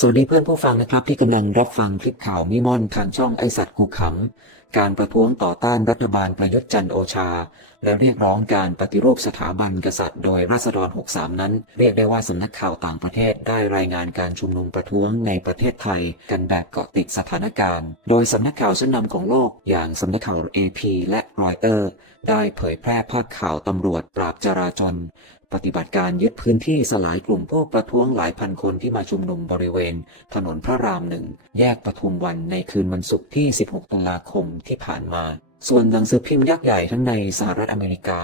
สวัสดีเพื่อนผู้ฟังนะครับที่กำลังรับฟังคลิปข่าวมิมอนทางช่องไอสัตว์กูขำการประท้วงต่อต้านรัฐบาลประยุทธ์จันโอชา และเรียกร้องการปฏิรูปสถาบันกษัตริย์โดยราษฎร 63 นั้น เรียกได้ว่าสำนักข่าวต่างประเทศได้รายงานการชุมนุมประท้วงในประเทศไทย กันแบบเกาะติดสถานการณ์ โดยสำนักข่าวชั้นนำของโลก อย่างสำนักข่าว AP และรอยเตอร์ได้เผยแพร่ภาพข่าวตำรวจปราบจราจร ปฏิบัติการยึดพื้นที่สลายกลุ่มผู้ประท้วงหลายพันคนที่มาชุมนุมบริเวณ ถนนพระรามหนึ่ง แยกปทุมวันในคืนวันศุกร์ที่ 16 ตุลาคมที่ผ่านมา ส่วนหนังสือพิมพ์ยักษ์ใหญ่ทั้งในสหรัฐอเมริกา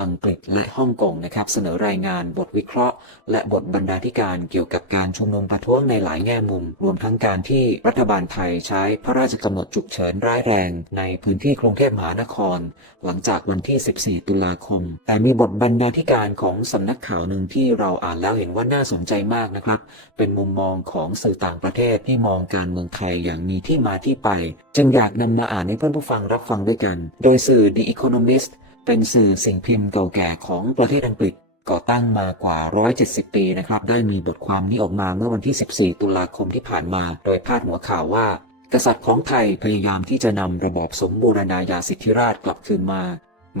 อังกฤษและฮ่องกงนะครับ เสนอรายงานบทวิเคราะห์ และบทบรรณาธิการเกี่ยวกับการชุมนุมประท้วงในหลายแง่มุม รวมทั้งการที่รัฐบาลไทยใช้พระราชกำหนดฉุกเฉินร้ายแรง ในพื้นที่กรุงเทพมหานคร หลังจากวันที่ 14 ตุลาคม แต่มีบทบรรณาธิการของสำนักข่าวหนึ่งที่เราอ่านแล้วเห็นว่าน่าสนใจมากนะครับ เป็นมุมมองของสื่อต่างประเทศที่มองการเมืองไทยอย่างมีที่มาที่ไป จึงอยากนำมาอ่านให้เพื่อนผู้ฟังรับฟังด้วยกัน โดยสื่อ The Economist เป็นสื่อสิ่งพิมพ์เก่าแก่ของประเทศอังกฤษก่อตั้งมากว่า 170 ปีนะครับ ได้มีบทความนี้ออกมาเมื่อวันที่ 14 ตุลาคมที่ผ่านมา โดยพาดหัวข่าวว่า กษัตริย์ของไทยพยายามที่จะนำระบอบสมบูรณาญาสิทธิราชกลับคืนมา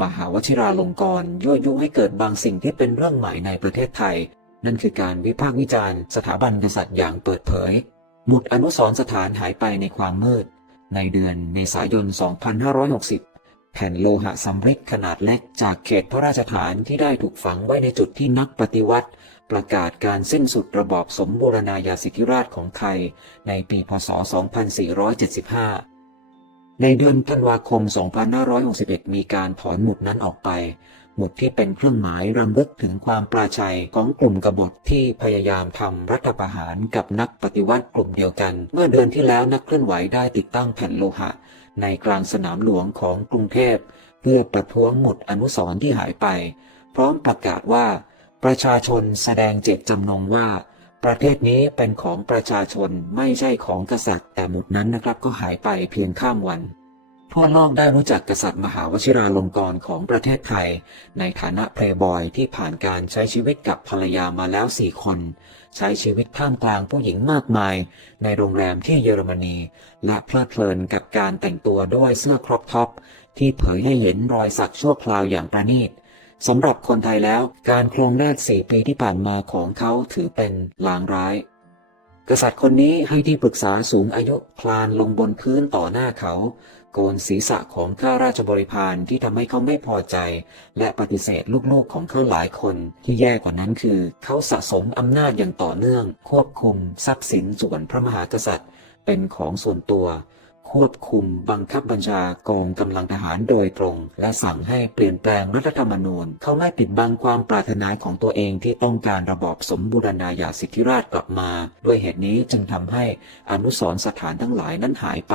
มหาวชิราลงกรณ์ยั่วยุให้เกิดบางสิ่งที่เป็นเรื่องใหม่ในประเทศไทย นั่นคือการวิพากษ์วิจารณ์ สถาบันกษัตริย์อย่างเปิดเผยหมุดอนุสรณ์สถานหายไปในความมืด ในเดือนเมษายน 2560 แผ่นโลหะสำริดขนาดเล็กจากเขตพระราชฐานที่ได้ถูกฝังไว้ในจุดที่นักปฏิวัติ ประกาศการสิ้นสุดระบอบสมบูรณาญาสิทธิราชของไทย ในปีพศ 2475ในเดือนธันวาคม 2561 มีการถอนหมุดนั้นออกไป หมดที่เป็นเครื่องหมายรำลึกถึงความปราชัยของกลุ่มกบฏที่พยายามทำรัฐประหารกับนักปฏิวัติกลุ่มเดียวกัน เมื่อเดือนที่แล้วนักเคลื่อนไหวได้ติดตั้งแผ่นโลหะ ในกลางสนามหลวงของกรุงเทพ เพื่อประท้วงหมุดอนุสรณ์ที่หายไป พร้อมประกาศว่า ประชาชนแสดงเจตจำนงว่า ประเทศนี้เป็นของประชาชนไม่ใช่ของกษัตริย์แต่หมุดนั้นนะครับก็หายไปเพียงข้ามวัน ทั่วโลกได้รู้จักกษัตริย์มหาวชิราลงกรณ์ของประเทศไทย ในฐานะเพลย์บอยที่ผ่านการใช้ชีวิตกับภรรยามาแล้วสี่คน ใช้ชีวิตท่ามกลางผู้หญิงมากมาย ในโรงแรมที่เยอรมนี และเพลิดเพลินกับการแต่งตัวด้วยเสื้อครอปท็อป ที่เผยให้เห็นรอยสักชั่วคราวอย่างประณีตสำหรับคนไทยแล้วการครองราชสี่ปีที่ผ่านมาของเขาถือเป็นลางร้าย กษัตริย์คนนี้ให้ที่ปรึกษาสูงอายุคลานลงบนพื้นต่อหน้าเขา โกนศีรษะของข้าราชบริพารที่ทำให้เขาไม่พอใจ และปฏิเสธลูกๆของเขาหลายคน ที่แย่กว่านั้นคือ เขาสะสมอำนาจอย่างต่อเนื่อง ควบคุมทรัพย์สินส่วนพระมหากษัตริย์ เป็นของส่วนตัว ควบคุมบังคับบัญชากองกำลังทหารโดยตรง และสั่งให้เปลี่ยนแปลงรัฐธรรมนูญ เขาไม่ปิดบังความปรารถนาของตัวเองที่ต้องการระบอบสมบูรณาญาสิทธิราชกลับมา ด้วยเหตุนี้จึงทำให้อนุสรณ์สถานทั้งหลายนั้นหายไป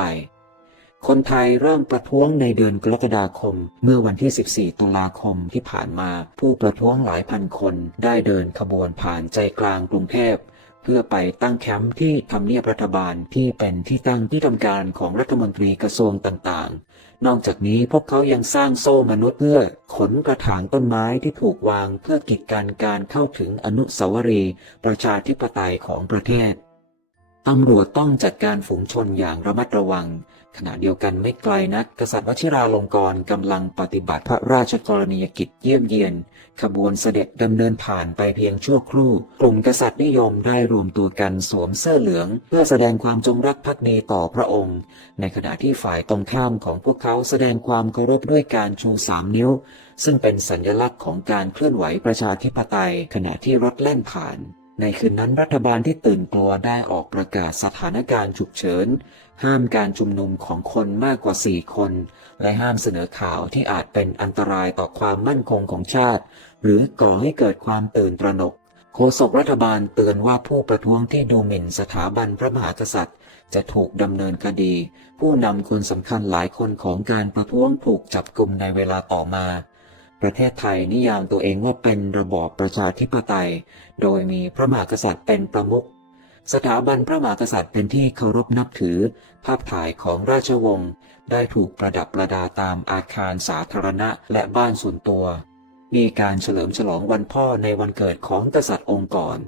คนไทยเริ่มประท้วงในเดือนกรกฎาคม เมื่อวันที่ 14 ตุลาคมที่ผ่านมา ผู้ประท้วงหลายพันคนได้เดินขบวนผ่านใจกลางกรุงเทพเพื่อไปตั้งแคมป์ที่ทำเนียบรัฐบาลที่เป็นที่ตั้งที่ทำการของรัฐมนตรีกระทรวงต่างๆ นอกจากนี้พวกเขายังสร้างโซ่มนุษย์เพื่อขนกระถางต้นไม้ที่ถูกวางเพื่อกีดกันการเข้าถึงอนุสาวรีย์ประชาธิปไตยของประเทศตำรวจต้องจัดการฝูงชนอย่างระมัดระวัง ขณะเดียวกันไม่ไกลนัก กษัตริย์วชิราลงกรณ์กำลังปฏิบัติพระราชกรณียกิจเยี่ยมเยียน ขบวนเสด็จดำเนินผ่านไปเพียงชั่วครู่ กลุ่มกษัตริย์นิยมได้รวมตัวกันสวมเสื้อเหลือง เพื่อแสดงความจงรักภักดีต่อพระองค์ ในขณะที่ฝ่ายตรงข้ามของพวกเขาแสดงความเคารพด้วยการชูสามนิ้ว ซึ่งเป็นสัญลักษณ์ของการเคลื่อนไหวประชาธิปไตย ขณะที่รถแล่นผ่าน ในคืนนั้นรัฐบาลที่ตื่นกลัวได้ออกประกาศสถานการณ์ฉุกเฉิน ห้ามการชุมนุมของคนมากกว่า 4 คน และห้ามเสนอข่าวที่อาจเป็นอันตรายต่อความมั่นคงของชาติ หรือก่อให้เกิดความตื่นตระหนกโฆษกรัฐบาลเตือนว่าผู้ประท้วงที่ดูหมิ่นสถาบันพระมหากษัตริย์ จะถูกดำเนินคดี ผู้นำคนสำคัญหลายคนของการประท้วงถูกจับกลุ่มในเวลาต่อมา ประเทศไทยนิยามตัวเองว่าเป็นระบอบประชาธิปไตย โดยมีพระมหากษัตริย์เป็นประมุข สถาบันพระมหากษัตริย์เป็นที่เคารพนับถือ ภาพถ่ายของราชวงศ์ได้ถูกประดับประดาตามอาคารสาธารณะและบ้านส่วนตัว มีการเฉลิมฉลองวันพ่อในวันเกิดของกษัตริย์องค์ก่อน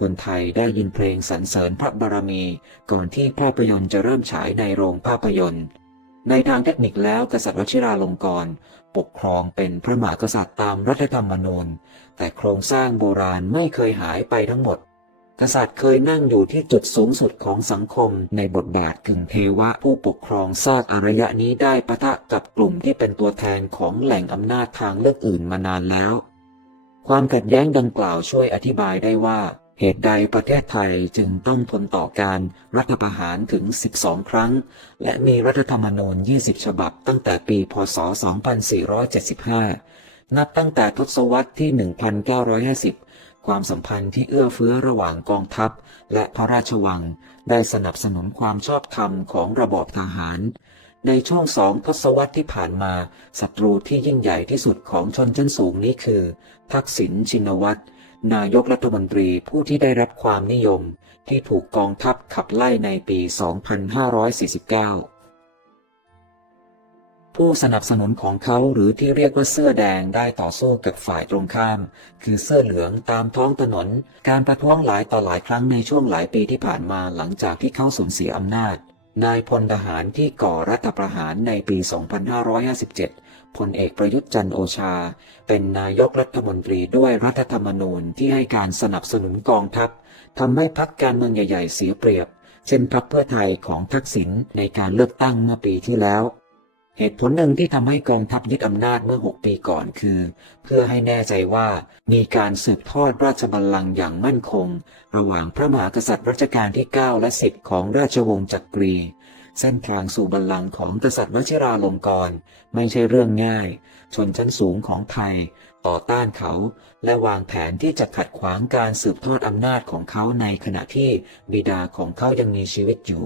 คนไทยได้ยินเพลงสรรเสริญพระบารมี ก่อนที่ภาพยนตร์จะเริ่มฉายในโรงภาพยนตร์ ในทางเทคนิคแล้วกษัตริย์วชิราลงกรณ์ปกครองเป็นพระมหากษัตริย์ตามรัฐธรรมนูญ แต่โครงสร้างโบราณไม่เคยหายไปทั้งหมด กษัตริย์เคยนั่งอยู่ที่จุดสูงสุดของสังคมในบทบาทกึ่งเทวะผู้ปกครองซากอารยะนี้ได้ปะทะกับกลุ่มที่เป็นตัวแทนของแหล่งอำนาจทางเลือกอื่นมานานแล้ว ความขัดแย้งดังกล่าวช่วยอธิบายได้ว่า เหตุใดประเทศไทยจึงต้องทนต่อการรัฐประหารถึง 12 ครั้ง และมีรัฐธรรมนูญ 20 ฉบับตั้งแต่ปี พศ 2475 นับตั้งแต่ทศวรรษที่ 1950 ความสัมพันธ์ที่เอื้อเฟื้อระหว่างกองทัพ และพระราชวัง ได้สนับสนุนความชอบธรรมของระบอบทหาร ในช่วงสองทศวรรษที่ผ่านมาศัตรูที่ยิ่งใหญ่ที่สุดของชนชั้นสูงนี้คือ ทักษิณชินวัตร นายกรัฐมนตรีผู้ที่ได้รับความนิยมที่ถูกกองทัพขับไล่ในปี 2549 ผู้สนับสนุนของเขาหรือที่เรียกว่าเสื้อแดงได้ต่อสู้กับฝ่ายตรงข้าม คือเสื้อเหลืองตามท้องถนน การประท้วงหลายต่อหลายครั้งในช่วงหลายปีที่ผ่านมาหลังจากที่เขาสูญเสียอำนาจ นายพลทหารที่ก่อรัฐประหารในปี 2557 พลเอกประยุทธ์จันโอชา เป็นนายกรัฐมนตรีด้วยรัฐธรรมนูญที่ให้การสนับสนุนกองทัพทำให้พรรคการเมืองใหญ่ ๆ เสียเปรียบ เช่นพรรคเพื่อไทยของทักษิณในการเลือกตั้งเมื่อปีที่แล้ว เหตุผลหนึ่งที่ทำให้กองทัพยึดอำนาจเมื่อ 6 ปีก่อนคือ เพื่อให้แน่ใจว่ามีการสืบทอดราชบัลลังก์อย่างมั่นคง ระหว่างพระมหากษัตริย์รัชกาลที่ 9 และ 10 ของราชวงศ์จักรี เส้นทางสู่บัลลังก์ของกษัตริย์วชิราลงกรณ์ไม่ใช่เรื่องง่าย ชนชั้นสูงของไทย ต่อต้านเขา และวางแผนที่จะขัดขวางการสืบทอดอำนาจของเขาในขณะที่บิดาของเขายังมีชีวิตอยู่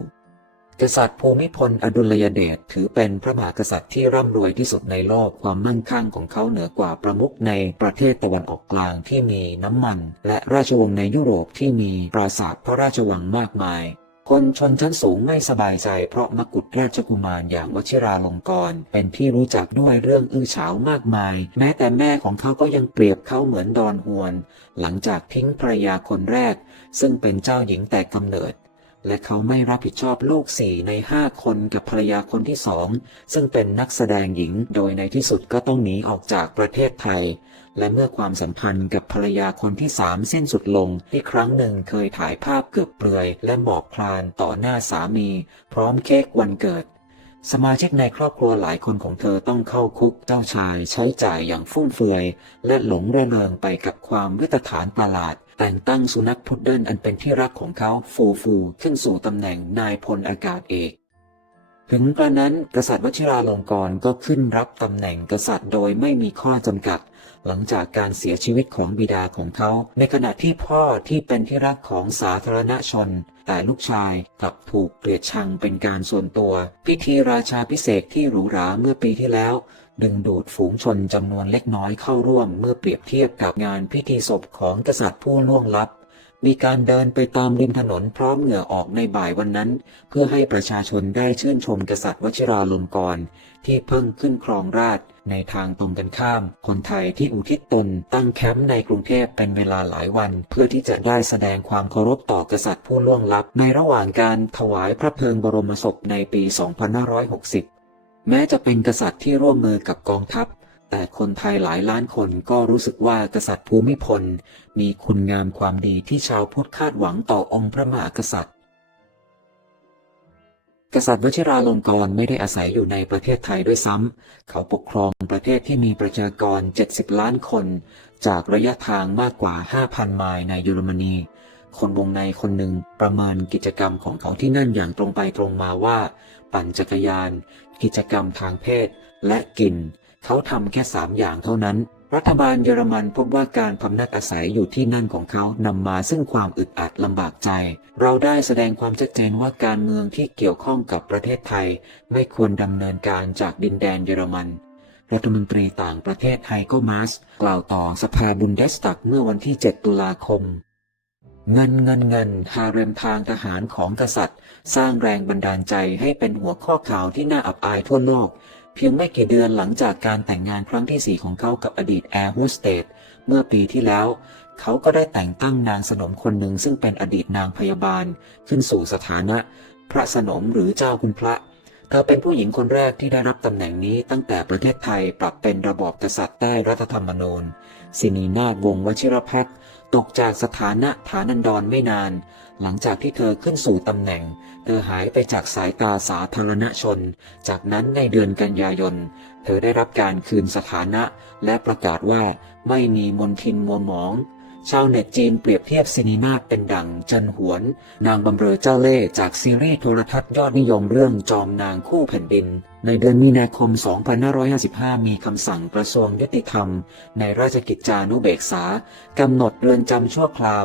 กษัตริย์ภูมิพลอดุลยเดชถือเป็นพระมหากษัตริย์ที่ร่ำรวยที่สุดในโลกความมั่งคั่งของเขาเหนือกว่าประมุขในประเทศตะวันออกกลางที่มีน้ำมัน และราชวงศ์ในยุโรปที่มีปราสาทพระราชวังมากมาย คนชนชั้นสูงไม่สบายใจเพราะมกุฎราชกุมารอย่างวชิราลงกรณ์เป็นที่รู้จักด้วยเรื่องอื้อฉาวมากมาย แม้แต่แม่ของเขาก็ยังเปรียบเขาเหมือนดอนฮวน หลังจากทิ้งภรรยาคนแรก ซึ่งเป็นเจ้าหญิงแต่กำเนิด และเขาไม่รับผิดชอบลูกสี่ในห้าคนกับภรรยาคนที่สองซึ่งเป็นนักแสดงหญิงโดยในที่สุดก็ต้องหนีออกจากประเทศไทยและเมื่อความสัมพันธ์กับภรรยาคนที่สามสิ้นสุดลง ที่ครั้งหนึ่งเคยถ่ายภาพเกือบเปลือย และหมอบคลานต่อหน้าสามี พร้อมเค้กวันเกิด สมาชิกในครอบครัวหลายคนของเธอต้องเข้าคุกเจ้าชายใช้จ่ายอย่างฟุ่มเฟือย และหลงระเริงไปกับความวิตฐานประหลาด แต่งตั้งสุนัขพุดเดิ้ลอันเป็นที่รักของเขาฟูฟูขึ้นสู่ตำแหน่งนายพลอากาศเอกถึงกระนั้นกษัตริย์วชิราลงกรณ์ก็ขึ้นรับตำแหน่งกษัตริย์โดยไม่มีข้อจำกัด หลังจากการเสียชีวิตของบิดาของเขา ในขณะที่พ่อที่เป็นที่รักของสาธารณชน แต่ลูกชายกลับถูกเกลียดชังเป็นการส่วนตัว พิธีราชาพิเศษที่หรูหราเมื่อปีที่แล้ว ดึงดูดฝูงชนจำนวนเล็กน้อยเข้าร่วมเมื่อเปรียบเทียบกับงานพิธีศพของกษัตริย์ผู้ล่วงลับมีการเดินไปตามริมถนนพร้อมเหงื่อออกในบ่ายวันนั้น เพื่อให้ประชาชนได้ชื่นชมกษัตริย์วชิราลงกรณ์ที่เพิ่งขึ้นครองราชย์ ในทางตรงกันข้าม คนไทยที่อุทิศตนตั้งแคมป์ในกรุงเทพเป็นเวลาหลายวัน เพื่อที่จะได้แสดงความเคารพต่อกษัตริย์ผู้ล่วงลับ ในระหว่างการถวายพระเพลิงบรมศพในปี 2560 แม้จะเป็นกษัตริย์ที่ร่วมมือกับกองทัพแต่คนไทยหลายล้านคนก็รู้สึกว่ากษัตริย์ภูมิพล มีคุณงามความดีที่ชาวพุทธคาดหวังต่อองค์พระมหากษัตริย์ กษัตริย์วชิราลงกรณ์ไม่ได้อาศัยอยู่ในประเทศไทยด้วยซ้ำ เขาปกครองประเทศที่มีประชากร 70 ล้านคน จากระยะทางมากกว่า 5,000 ไมล์ในเยอรมนี คนวงในคนหนึ่งประเมินกิจกรรมของเขาที่นั่นอย่างตรงไปตรงมาว่า ปั่นจักรยาน กิจกรรมทางเพศ และกิน เขาทำแค่สามอย่างเท่านั้น รัฐบาลเยอรมันพบว่าการพำนักอาศัยอยู่ที่นั่นของเขานำมาซึ่งความอึดอัดลำบากใจ เราได้แสดงความชัดเจนว่าการเมืองที่เกี่ยวข้องกับประเทศไทย ไม่ควรดำเนินการจากดินแดนเยอรมัน รัฐมนตรีต่างประเทศไฮโกมาสกล่าวต่อสภาบุนเดสตักเมื่อวันที่ 7 ตุลาคม เงินเงินเงินฮาเร็มทางทหารของกษัตริย์ สร้างแรงบันดาลใจให้เป็นหัวข้อข่าวที่น่าอับอายทั่วโลก พียงไม่กี่เดือนหลังจากการแต่งงานครั้งที่ 4 ของเขากับอดีตแอร์โฮสเตสเมื่อปีที่แล้ว เขาก็ได้แต่งตั้งนางสนมคนหนึ่งซึ่งเป็นอดีตนางพยาบาล ขึ้นสู่สถานะ พระสนมหรือเจ้าคุณพระ เธอเป็นผู้หญิงคนแรกที่ได้รับตำแหน่งนี้ตั้งแต่ประเทศไทยปรับเป็นระบอบกษัตริย์ได้รัฐธรรมนูญสินีนาถวงศ์วชิรพักษ์ตกจากสถานะฐานันดรไม่นาน หลังจากที่เธอขึ้นสู่ตำแหน่ง เธอหายไปจากสายตาสาธารณชน จากนั้นในเดือนกันยายน เธอได้รับการคืนสถานะ และประกาศว่าไม่มีมนทินมัวหมอง ชาวเน็ตจีนเปรียบเทียบซินีนาเป็นดังจินหวน นางบำเรอเจ้าเล่ห์จากซีรีส์โทรทัศน์ยอดนิยมเรื่องจอมนางคู่แผ่นดิน ในเดือนมีนาคม 2555 มีคำสั่งกระทรวงยุติธรรม ในราชกิจจานุเบกษากำหนดเรือนจำชั่วคราว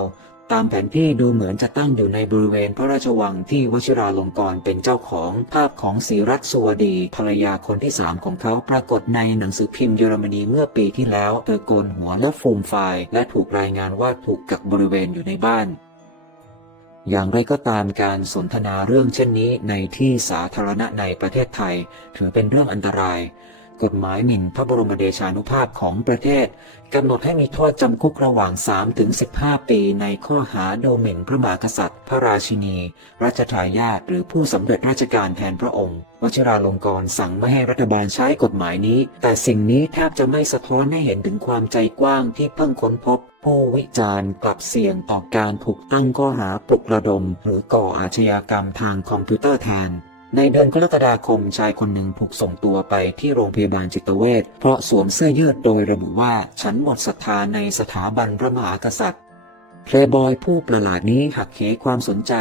ตามแผนที่ดูเหมือนจะตั้งอยู่ในบริเวณพระราชวังที่วชิราลงกรณ์เป็นเจ้าของภาพของศรีรัตน์สวดี ภรรยาคนที่สามของเขาปรากฏในหนังสือพิมพ์เยอรมนีเมื่อปีที่แล้วเธอโกนหัวและฟูมไฟและถูกรายงานว่าถูกกักบริเวณอยู่ในบ้านอย่างไรก็ตามการสนทนาเรื่องเช่นนี้ในที่สาธารณะในประเทศไทย ถือเป็นเรื่องอันตราย กฎหมายหมิ่นพระบรมเดชานุภาพของประเทศกำหนดให้มีโทษจำคุกระหว่าง 3 ถึง 15 ปีในข้อหาโดหมิ่นพระมหากษัตริย์ พระราชินี รัชทายาทหรือผู้สำเร็จราชการแทนพระองค์วชิราลงกรณ์สั่งไม่ให้รัฐบาลใช้กฎหมายนี้ แต่สิ่งนี้แทบจะไม่สะท้อนให้เห็นถึงความใจกว้างที่เพิ่งค้นพบ ผู้วิจารณ์กลับเสี่ยงต่อการถูกตั้งข้อหาปลุกระดม หรือก่ออาชญากรรมทางคอมพิวเตอร์แทน ในเดือนกรกฎาคมชายคนหนึ่งถูกส่งตัวไปที่โรงพยาบาลจิตเวชเพราะสวมเสื้อยืดโดยระบุว่าฉันหมดศรัทธาในสถาบันพระมหากษัตริย์เพลย์บอยผู้ประหลาดนี้หักเหความสนใจ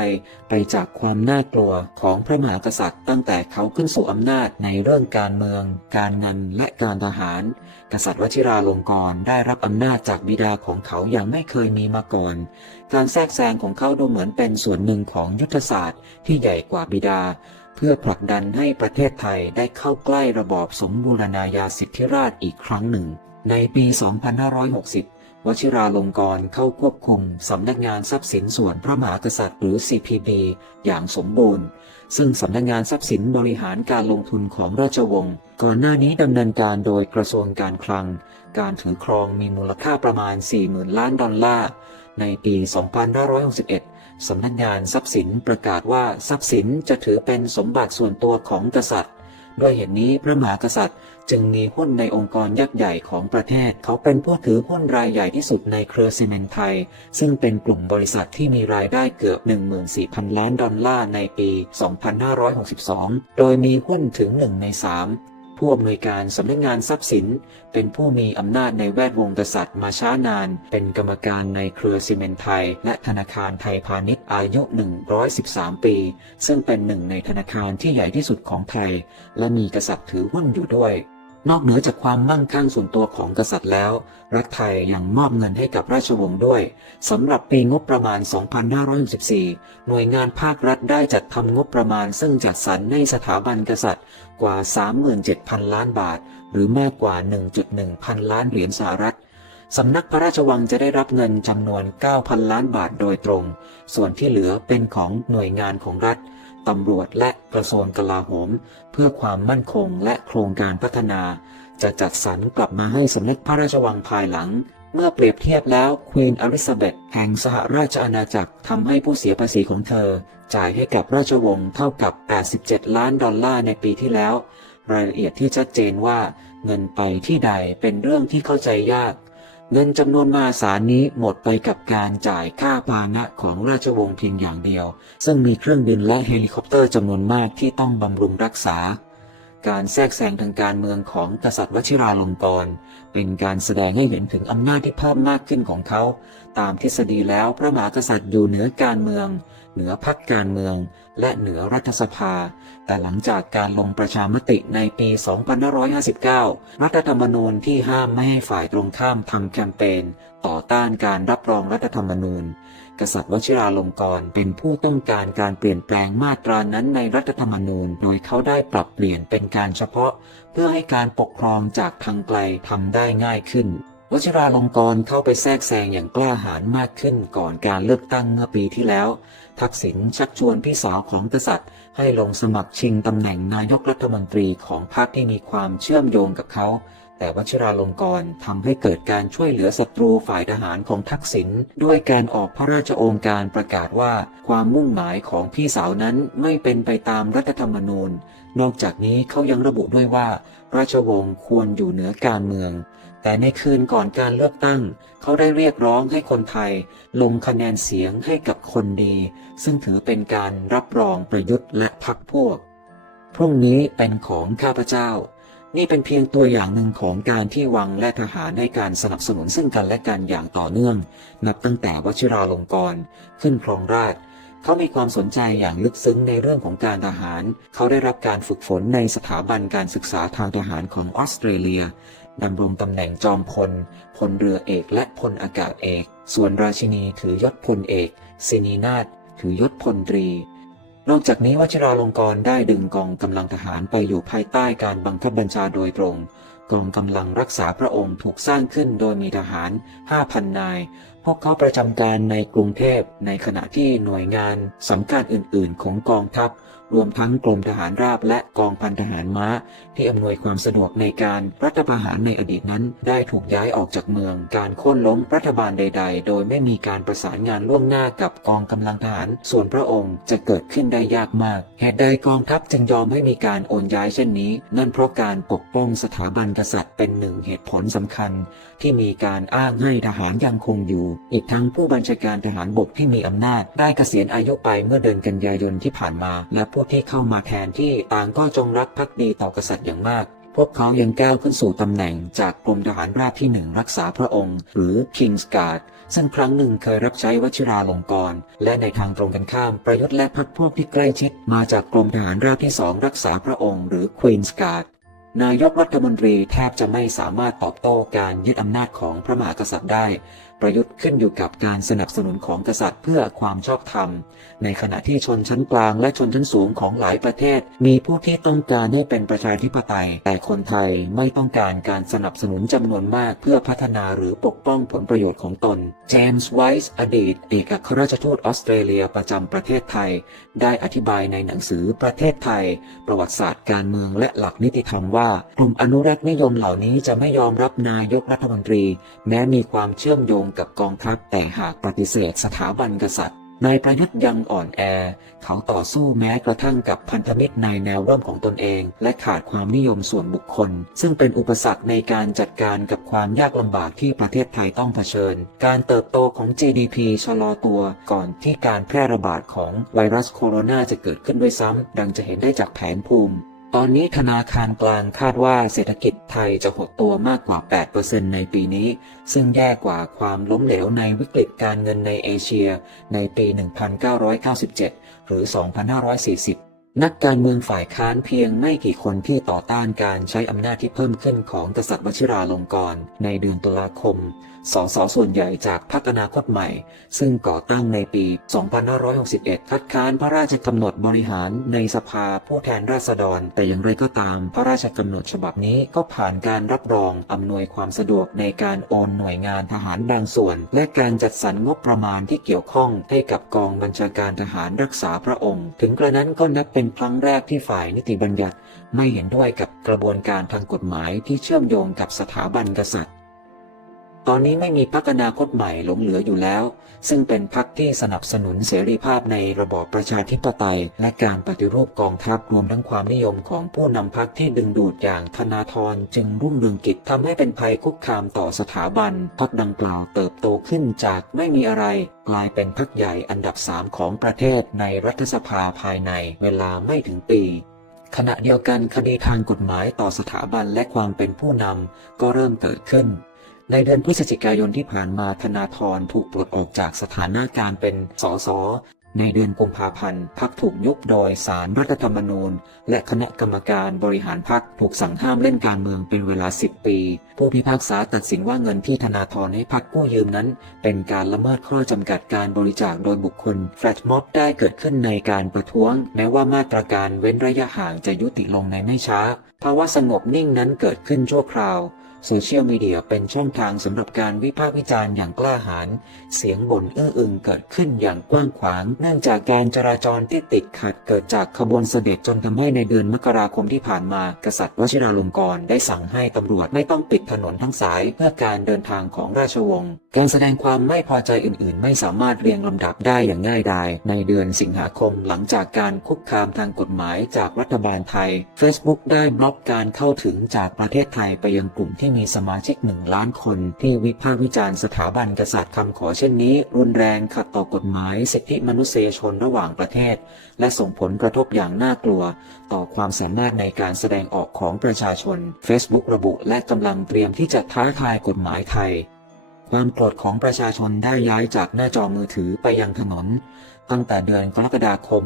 ไปจากความน่ากลัวของพระมหากษัตริย์ ตั้งแต่เขาขึ้นสู่อำนาจในเรื่องการเมือง การเงินและการทหาร กษัตริย์วชิราลงกรณ์ได้รับอำนาจจากบิดาของเขาอย่างไม่เคยมีมาก่อน การแทรกแซงของเขาดูเหมือนเป็นส่วนหนึ่งของยุทธศาสตร์ที่ใหญ่กว่าบิดา พื่อผลักดันให้ประเทศไทยได้เข้าใกล้ระบอบสมบูรณาญาสิทธิราชอีกครั้งหนึ่ง ในปี 2560 วชิราลงกรณ์เข้าควบคุมสำนักงานทรัพย์สินส่วนพระมหากษัตริย์หรือ CPB อย่างสมบูรณ์ ซึ่งสำนักงานทรัพย์สินบริหารการลงทุนของราชวงศ์ก่อนหน้านี้ดำเนินการโดยกระทรวงการคลัง การถือครองมีมูลค่าประมาณ 40,000 ล้านดอลลาร์ในปี 2561 สำนักงานทรัพย์สินประกาศว่าทรัพย์สินจะถือเป็นสมบัติส่วนตัวของกษัตริย์ ด้วยเหตุนี้พระมหากษัตริย์ จึงมีหุ้นในองค์กรยักษ์ใหญ่ของประเทศ เขาเป็นผู้ถือหุ้นรายใหญ่ที่สุดในเครือซีเมนไทย ซึ่งเป็นกลุ่มบริษัทที่มีรายได้เกือบ 14,000 ล้านดอลลาร์ในปี 2562 โดยมีหุ้นถึง 1 ใน 3 ผู้อำนวยการสำนักงานทรัพย์สิน เป็นผู้มีอำนาจในแวดวงกษัตริย์มาช้านาน เป็นกรรมการในเครือซีเมนต์ไทย และธนาคารไทยพาณิชย์อายุ 113 ปี ซึ่งเป็นหนึ่งในธนาคารที่ใหญ่ที่สุดของไทย และมีกษัตริย์ถือหุ้นอยู่ด้วย นอกเหนือจากความมั่งคั่งส่วนตัวของกษัตริย์แล้ว รัฐไทยยังมอบเงินให้กับราชวงศ์ด้วยสำหรับปีงบประมาณ 2564 หน่วยงานภาครัฐได้จัดทำงบประมาณ ซึ่งจัดสรรในสถาบันกษัตริย์ กว่า 37,000 ล้านบาท หรือมากกว่า 1.1 พันล้านเหรียญสหรัฐสำนักพระราชวังจะได้รับเงินจำนวน 9,000 ล้านบาทโดยตรง ส่วนที่เหลือเป็นของหน่วยงานของรัฐตำรวจและกระทรวงกลาโหม เพื่อความมั่นคงและโครงการพัฒนา จะจัดสรรกลับมาให้สำนักพระราชวังภายหลัง เมื่อเปรียบเทียบแล้วควีนอลิซาเบธแห่งสหราชอาณาจักรทำให้ผู้เสียภาษีของเธอ จ่ายให้กับราชวงศ์เท่ากับ 87 ล้านดอลลาร์ในปีที่แล้ว รายละเอียดที่ชัดเจนว่าเงินไปที่ใดเป็นเรื่องที่เข้าใจยาก เงินจำนวนมหาศาลนี้หมดไปกับการจ่ายค่าพาหนะของราชวงศ์เพียงอย่างเดียว ซึ่งมีเครื่องบินและเฮลิคอปเตอร์จำนวนมากที่ต้องบำรุงรักษา การแทรกแซงทางการเมืองของกษัตริย์วชิราลงกรณ์ เป็นการแสดงให้เห็นถึงอำนาจที่เพิ่มมากขึ้นของเขา ตามทฤษฎีแล้วพระมหากษัตริย์อยู่เหนือการเมือง เหนือพรรคการเมือง และเหนือรัฐสภา แต่หลังจากการลงประชามติในปี 2559 รัฐธรรมนูญที่ห้ามไม่ให้ฝ่ายตรงข้ามทำแคมเปญต่อต้านการรับรองรัฐธรรมนูญ กษัตริย์วชิราลงกรณ์เป็นผู้ต้องการการเปลี่ยนแปลงมาตรานั้นในรัฐธรรมนูญ โดยเขาได้ปรับเปลี่ยนเป็นการเฉพาะ เพื่อให้การปกครองจากทางไกลทำได้ง่ายขึ้น วชิราลงกรณ์เข้าไปแทรกแซงอย่างกล้าหาญมากขึ้นก่อนการเลือกตั้งเมื่อปีที่แล้ว ทักษิณชักชวนพี่สาวของกษัตริย์ ให้ลงสมัครชิงตำแหน่งนายกรัฐมนตรีของพรรคที่มีความเชื่อมโยงกับเขา แต่วชิราลงกรณ์ทำให้เกิดการช่วยเหลือศัตรูฝ่ายทหารของทักษิณด้วยการออกพระราชโองการประกาศว่าความมุ่งหมายของพี่สาวนั้นไม่เป็นไปตามรัฐธรรมนูญ นอกจากนี้เขายังระบุด้วยว่า ราชวงศ์ควรอยู่เหนือการเมือง แต่ในคืนก่อนการเลือกตั้ง เขาได้เรียกร้องให้คนไทย ลงคะแนนเสียงให้กับคนดี ซึ่งถือเป็นการรับรองประยุทธ์และพรรคพวก พรุ่งนี้เป็นของข้าพเจ้า นี่เป็นเพียงตัวอย่างหนึ่งของการที่วังและทหารให้การสนับสนุนซึ่งกันและกันอย่างต่อเนื่อง นับตั้งแต่วชิราลงกรณ์ขึ้นครองราชย์ เขามีความสนใจอย่างลึกซึ้งในเรื่องของการทหาร เขาได้รับการฝึกฝนในสถาบันการศึกษาทางทหารของออสเตรเลียดำรงตำแหน่งจอมพล พลเรือเอกและพลอากาศเอก ส่วนราชินีถือยศพลเอกสินีนาถถือยศพลตรี นอกจากนี้วชิราลงกรณ์ได้ดึงกองกำลังทหารไปอยู่ภายใต้การบังคับบัญชาโดยตรง กองกำลังรักษาพระองค์ถูกสร้างขึ้นโดยมีทหาร 5,000 นาย พวกเขาประจำการในกรุงเทพในขณะที่หน่วยงานสำคัญอื่น ๆ ของกองทัพ รวมทั้งกรมทหารราบและกองพันทหารม้า ที่อำนวยความสะดวกในการรัฐประหารในอดีตนั้น ได้ถูกย้ายออกจากเมือง การโค่นล้มรัฐบาลใด ๆ โดยไม่มีการประสานงานล่วงหน้ากับกองกำลังทหาร ส่วนพระองค์จะเกิดขึ้นได้ยากมาก เหตุใดกองทัพจึงยอมให้มีการโอนย้ายเช่นนี้ นั่นเพราะการปกป้องสถาบันกษัตริย์เป็นหนึ่งเหตุผลสำคัญ ที่มีการอ้างให้ทหารยังคงอยู่ อีกทั้งผู้บัญชาการทหารบกที่มีอำนาจ ได้เกษียณอายุไปเมื่อเดือนกันยายนที่ผ่านมา และพวกที่เข้ามาแทนที่ต่างก็จงรักภักดีต่อกษัตริย์อย่างมาก พวกเขายังก้าวขึ้นสู่ตำแหน่งจากกรมทหารราบที่หนึ่งรักษาพระองค์ หรือ King's Guard ซึ่งครั้งหนึ่งเคยรับใช้วชิราลงกรณ์และในทางตรงกันข้ามประยุทธ์และพรรคพวกที่ใกล้ชิด มาจากกรมทหารราบที่สองรักษาพระองค์หรือ Queen's Guard นายกรัฐมนตรีแทบจะไม่สามารถตอบโต้การยึดอำนาจของพระมหากษัตริย์ได้ ประยุทธ์ขึ้นอยู่กับการสนับสนุนของกษัตริย์เพื่อความชอบธรรม ในขณะที่ชนชั้นกลางและชนชั้นสูงของหลายประเทศ มีผู้ที่ต้องการให้เป็นประชาธิปไตย แต่คนไทยไม่ต้องการการสนับสนุนจำนวนมากเพื่อพัฒนาหรือปกป้องผลประโยชน์ของตน เจมส์ไวส์อดีตเอกอัครราชทูตออสเตรเลียประจำประเทศไทย ได้อธิบายในหนังสือประเทศไทย ประวัติศาสตร์การเมืองและหลักนิติธรรมว่า กลุ่มอนุรักษ์นิยมเหล่านี้จะไม่ยอมรับนายกรัฐมนตรี แม้มีความเชื่อมโยงกับกองทัพแต่หากปฏิเสธสถาบันกษัตริย์นายประยุทธ์ยังอ่อนแอ เขาต่อสู้แม้กระทั่งกับพันธมิตรในแนวร่วมของตนเอง และขาดความนิยมส่วนบุคคล ซึ่งเป็นอุปสรรคในการจัดการกับความยากลำบากที่ประเทศไทยต้องเผชิญ การเติบโตของ GDP ชะลอตัวก่อนที่การแพร่ระบาดของไวรัสโคโรนาจะเกิดขึ้นด้วยซ้ำดังจะเห็นได้จากแผนภูมิ ตอนนี้ธนาคารกลางคาดว่าเศรษฐกิจไทยจะหดตัวมากกว่า 8%ในปีนี้ ซึ่งแย่กว่าความล้มเหลวในวิกฤตการเงินในเอเชีย ในปี 1997 หรือ 2540 นักการเมืองฝ่ายค้านเพียงไม่กี่คนที่ต่อต้านการใช้อำนาจที่เพิ่มขึ้นของกษัตริย์วชิราลงกรณ์ในเดือนตุลาคม สสส่วนใหญ่จากพรรคอนาคตใหม่ ซึ่งก่อตั้งในปี 2561 คัดค้านพระราชกำหนดบริหารในสภาผู้แทนราษฎร แต่อย่างไรก็ตาม พระราชกำหนดฉบับนี้ก็ผ่านการรับรองอำนวยความสะดวกในการโอนหน่วยงานทหารบางส่วน และการจัดสรรงบประมาณที่เกี่ยวข้องให้กับกองบัญชาการทหารรักษาพระองค์ ถึงกระนั้นก็นับเป็นครั้งแรกที่ฝ่ายนิติบัญญัติ ไม่เห็นด้วยกับกระบวนการทางกฎหมายที่เชื่อมโยงกับสถาบันกษัตริย์ ตอนนี้ไม่มีพรรคอนาคตใหม่หลงเหลืออยู่แล้ว ซึ่งเป็นพรรคที่สนับสนุนเสรีภาพในระบอบประชาธิปไตย และการปฏิรูปกองทัพรวมทั้งความนิยมของผู้นำพรรคที่ดึงดูดอย่างธนาธรจึงรุ่งเรืองกิจทำให้เป็นภัยคุกคามต่อสถาบันพรรคดังกล่าวเติบโตขึ้นจากไม่มีอะไร กลายเป็นพรรคใหญ่อันดับสามของประเทศในรัฐสภาภายในเวลาไม่ถึงปีขณะเดียวกันคดีทางกฎหมายต่อสถาบันและความเป็นผู้นำก็เริ่มเกิดขึ้น ในเดือนพฤศจิกายนที่ผ่านมาธนาธรถูกปลดออกจากสถานะการเป็นสสในเดือนกุมภาพันธ์พักถูกยุบโดยสารรัฐธรรมนูญ และคณะกรรมการบริหารพักถูกสั่งห้ามเล่นการเมืองเป็นเวลา 10 ปี ผู้พิพากษาตัดสินว่าเงินที่ธนาธรให้พักกู้ยืมนั้น เป็นการละเมิดข้อจำกัดการบริจาคโดยบุคคลแฟลชม็อบได้เกิดขึ้นในการประท้วง แม้ว่ามาตรการเว้นระยะห่างจะยุติลงในไม่ช้าภาวะสงบนิ่งนั้นเกิดขึ้นชั่วคราว โซเชียลมีเดียเป็นช่องทางสำหรับการวิพากษ์วิจารณ์อย่างกล้าหาญ เสียงบ่นอื้ออึงเกิดขึ้นอย่างกว้างขวาง เนื่องจากการจราจรที่ติดขัดเกิดจากขบวนเสด็จจนทำให้ในเดือนมกราคมที่ผ่านมา กษัตริย์วชิราลงกรณ์ได้สั่งให้ตำรวจไม่ต้องปิดถนนทั้งสายเพื่อการเดินทางของราชวงศ์ การแสดงความไม่พอใจอื่น ๆ ไม่สามารถเรียงลำดับได้อย่างง่ายดายในเดือนสิงหาคมหลังจากการคุกคามทางกฎหมายจากรัฐบาลไทย Facebook ได้บล็อกการเข้าถึงจากประเทศไทยไปยังกลุ่มที่มีสมาชิกหนึ่งล้านคน ที่วิพากษ์วิจารณ์สถาบันกษัตริย์คำขอเช่นนี้ รุนแรงขัดต่อกฎหมายสิทธิมนุษยชนระหว่างประเทศ และส่งผลกระทบอย่างน่ากลัว ต่อความสามารถในการแสดงออกของประชาชน Facebook ระบุและกำลังเตรียมที่จะท้าทายกฎหมายไทยความโกรธของประชาชนได้ย้ายจากหน้าจอมือถือไปยังถนน ตั้งแต่เดือนกรกฎาคม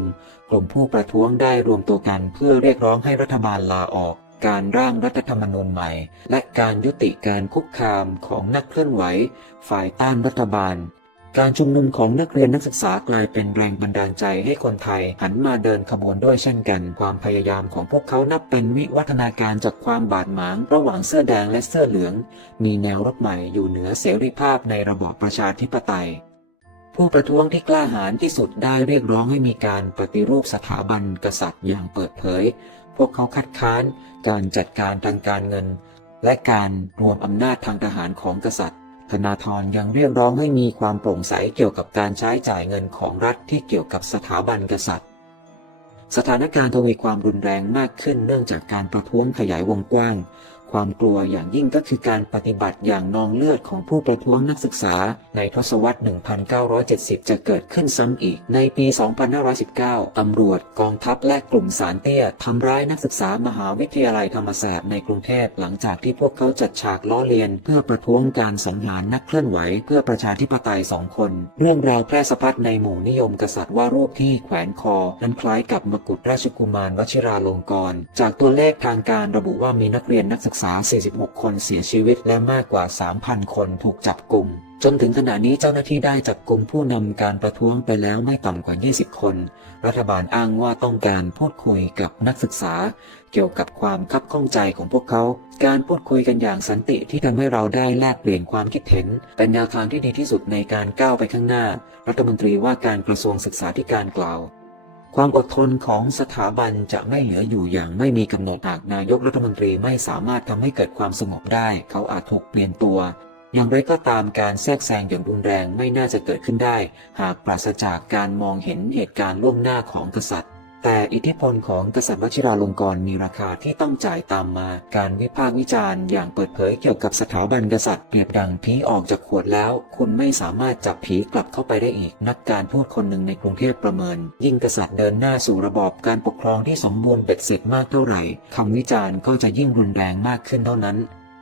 กลุ่มผู้ประท้วงได้รวมตัวกันเพื่อเรียกร้องให้รัฐบาลลาออก การร่างรัฐธรรมนูญใหม่ และการยุติการคุกคามของนักเคลื่อนไหว ฝ่ายต้านรัฐบาล การชุมนุมของนักเรียนนักศึกษากลายเป็นแรงบันดาลใจให้คนไทย หันมาเดินขบวนด้วยเช่นกัน ความพยายามของพวกเขานับเป็นวิวัฒนาการจากความบาดหมาง ระหว่างเสื้อแดงและเสื้อเหลือง มีแนวรบใหม่อยู่เหนือเสรีภาพในระบอบประชาธิปไตย ผู้ประท้วงที่กล้าหาญที่สุดได้เรียกร้องให้มีการปฏิรูปสถาบันกษัตริย์อย่างเปิดเผย พวกเขาคัดค้านการจัดการทางการเงิน และการรวมอำนาจทางทหารของกษัตริย์ธนาธรยังเรียกร้องให้มีความโปร่งใสเกี่ยวกับการใช้จ่ายเงินของรัฐที่เกี่ยวกับสถาบันกษัตริย์ สถานการณ์ทวีความรุนแรงมากขึ้นเนื่องจากการประท้วงขยายวงกว้าง ความกลัวอย่างยิ่งก็คือการปฏิบัติอย่างนองเลือดของผู้ประท้วงนักศึกษา ในทศวรรษ 1970 จะเกิดขึ้นซ้ำอีก ในปี 2519 ตำรวจกองทัพและกลุ่มสารเตี้ยทำร้ายนักศึกษามหาวิทยาลัยธรรมศาสตร์ในกรุงเทพหลังจากที่พวกเขาจัดฉากล้อเลียน เพื่อประท้วงการสังหารนักเคลื่อนไหว เพื่อประชาธิปไตยสองคน เรื่องราวแพร่สะพัดในหมู่นิยมกษัตริย์ว่ารูปที่แขวนคอ นั้นคล้ายกับมกุฎราชกุมารวชิราลงกรณ์จากตัวเลขทางการระบุว่ามีนักเรียนนักศึกษา46 คนเสียชีวิตและมากกว่า 3,000 คนถูกจับกลุ่ม จนถึงขณะนี้เจ้าหน้าที่ได้จับกลุ่มผู้นำการประท้วงไปแล้วไม่ต่ำกว่า 20 คน รัฐบาลอ้างว่าต้องการพูดคุยกับนักศึกษา เกี่ยวกับความคับข้องใจของพวกเขา การพูดคุยกันอย่างสันติที่ทำให้เราได้แลกเปลี่ยนความคิดเห็น เป็นแนวทางที่ดีที่สุดในการก้าวไปข้างหน้า รัฐมนตรีว่าการกระทรวงศึกษาธิการกล่าว ความอดทนของสถาบันจะไม่เหลืออยู่อย่างไม่มีกำหนดหากนายกรัฐมนตรีไม่สามารถทำให้เกิดความสงบได้ เขาอาจถูกเปลี่ยนตัว อย่างไรก็ตามการแทรกแซงอย่างรุนแรงไม่น่าจะเกิดขึ้นได้ หากปราศจากการมองเห็นเหตุการณ์ล่วงหน้าของกษัตริย์ แต่อิทธิพลของกษัตริย์วชิราลงกรณ์มีราคาที่ต้องจ่ายตามมา การวิพากษ์วิจารณ์อย่างเปิดเผยเกี่ยวกับสถาบันกษัตริย์เปรียบดังผีออกจากขวดแล้ว คุณไม่สามารถจับผีกลับเข้าไปได้อีก นักการพูดคนหนึ่งในกรุงเทพประเมิน ยิ่งกษัตริย์เดินหน้าสู่ระบอบการปกครองที่สมบูรณ์เบ็ดเสร็จมากเท่าไหร่คำวิจารณ์ก็จะยิ่งรุนแรงมากขึ้นเท่านั้น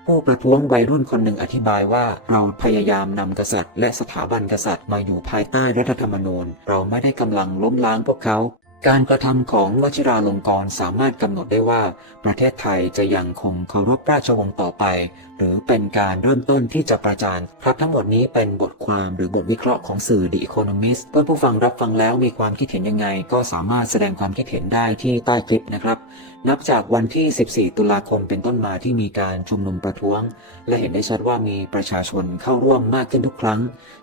ผู้ประท้วงวัยรุ่นคนหนึ่งอธิบายว่าเราพยายามนำกษัตริย์ และสถาบันกษัตริย์มาอยู่ภายใต้รัฐธรรมนูญ เราไม่ได้กำลังล้มล้างพวกเขา การกระทำของวชิราลงกรณ์สามารถกำหนดได้ว่า ประเทศไทยจะยังคงเคารพราชวงศ์ต่อไป หรือเป็นการเริ่มต้นที่จะประจานครับทั้งหมดนี้เป็นบทความหรือบทวิเคราะห์ของสื่อ The Economist เพื่อนผู้ฟังรับฟังแล้วมีความคิดเห็นยังไง ก็สามารถแสดงความคิดเห็นได้ที่ใต้คลิปนะครับ นับจากวันที่ 14 ตุลาคมเป็นต้นมาที่มีการชุมนุมประท้วง และเห็นได้ชัดว่ามีประชาชนเข้าร่วมมากขึ้นทุกครั้ง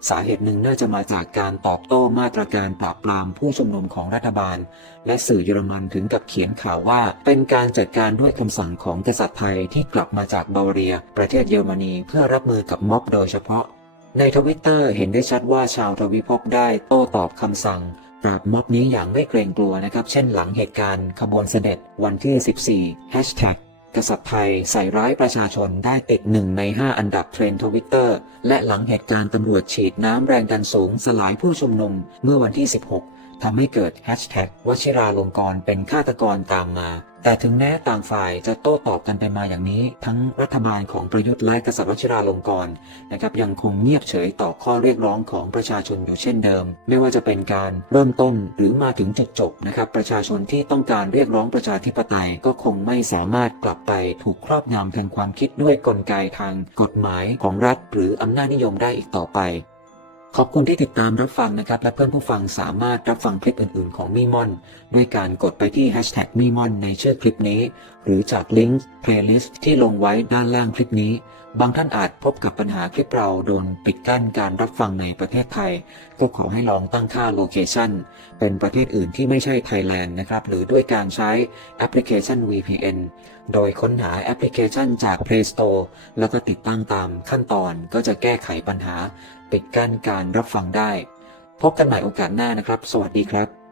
สาเหตุหนึ่งน่าจะมาจากการตอบโต้มาตรการปราบปรามผู้ชุมนุมของรัฐบาล และสื่อเยอรมันถึงกับเขียนข่าวว่า เป็นการจัดการด้วยคำสั่งของกษัตริย์ไทยที่กลับมาจากบาวาเรียประประเทศเยอรมนีเพื่อรับมือกับม็อบโดยเฉพาะ ในทวิตเตอร์เห็นได้ชัดว่าชาวทวิภพได้โต้ตอบคำสั่ง ปราบม็อบนี้อย่างไม่เกรงกลัวนะครับ เช่นหลังเหตุการณ์ขบวนเสด็จวันที่ 14 Hashtag กษัตริย์ไทยใส่ร้ายประชาชนได้ติดหนึ่งใน 5 อันดับเทรนด์ทวิตเตอร์ และหลังเหตุการณ์ตำรวจฉีดน้ำแรงดันสูงสลายผู้ชุมนุมเมื่อวันที่ 16ทำให้เกิดแฮชแท็กวชิราลงกรณเป็นฆาตกรตามมา แต่ถึงแม้ต่างฝ่ายจะโต้ตอบกันไปมาอย่างนี้ ทั้งรัฐบาลของประยุทธ์และกษัตริย์วชิราลงกรณ์นะครับยังคงเงียบเฉยต่อข้อเรียกร้องของประชาชนอยู่เช่นเดิม ไม่ว่าจะเป็นการเริ่มต้นหรือมาถึงจุดจบนะครับประชาชนที่ต้องการเรียกร้องประชาธิปไตยก็คงไม่สามารถกลับไปถูกครอบงำทางความคิดด้วยกลไกทางกฎหมายของรัฐ หรืออำนาจนิยมได้อีกต่อไป ขอบคุณที่ติดตามรับฟังนะครับ และเพื่อนผู้ฟังสามารถรับฟังคลิปอื่น ๆ ของมีมอนด้วยการกดไปที่ hashtag มีมอนในชื่อคลิปนี้ หรือจากลิงก์ playlist ที่ลงไว้ด้านล่างคลิปนี้ บางท่านอาจพบกับปัญหาคลิปเราโดนปิดกั้นการรับฟังในประเทศไทย ก็ขอให้ลองตั้งค่าโลเคชันเป็นประเทศอื่นที่ไม่ใช่ไทยแลนด์นะครับหรือด้วยการใช้แอปพลิเคชัน VPN โดยค้นหาแอปพลิเคชันจาก Play Store แล้วก็ติดตั้งตามขั้นตอนก็จะแก้ไขปัญหา ปิดกั้นการรับฟังได้ พบกันใหม่โอกาสหน้านะครับ สวัสดีครับ